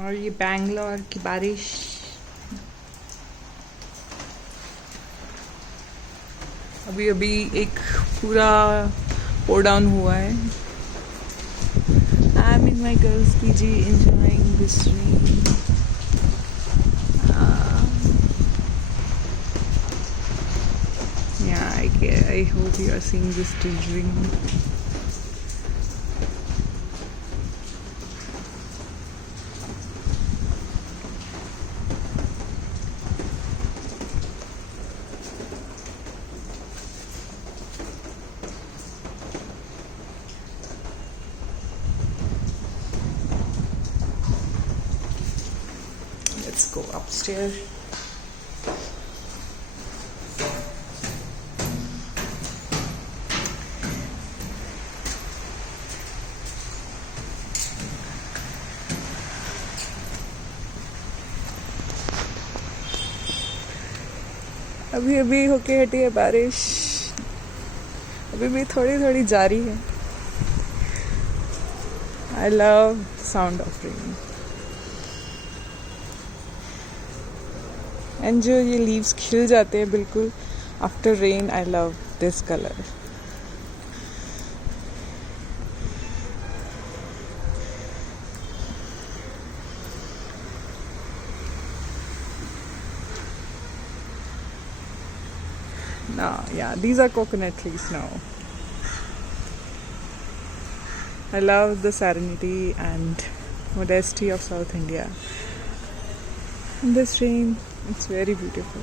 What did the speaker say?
और ये बैंगलोर की बारिश। अभी अभी एक पूरा pour डाउन हुआ है। I am in my girls PG enjoying this rain. Yeah, I hope you are seeing this drizzling. Let's go upstairs. अभी अभी होके हटी है बारिश, अभी भी थोड़ी थोड़ी जारी है। I love sound of rain and जो ये लीव्स खिल जाते हैं बिल्कुल after rain, I love this colour. Now, yeah, these are coconut trees now. I love the serenity and modesty of South India. In this rain, it's very beautiful.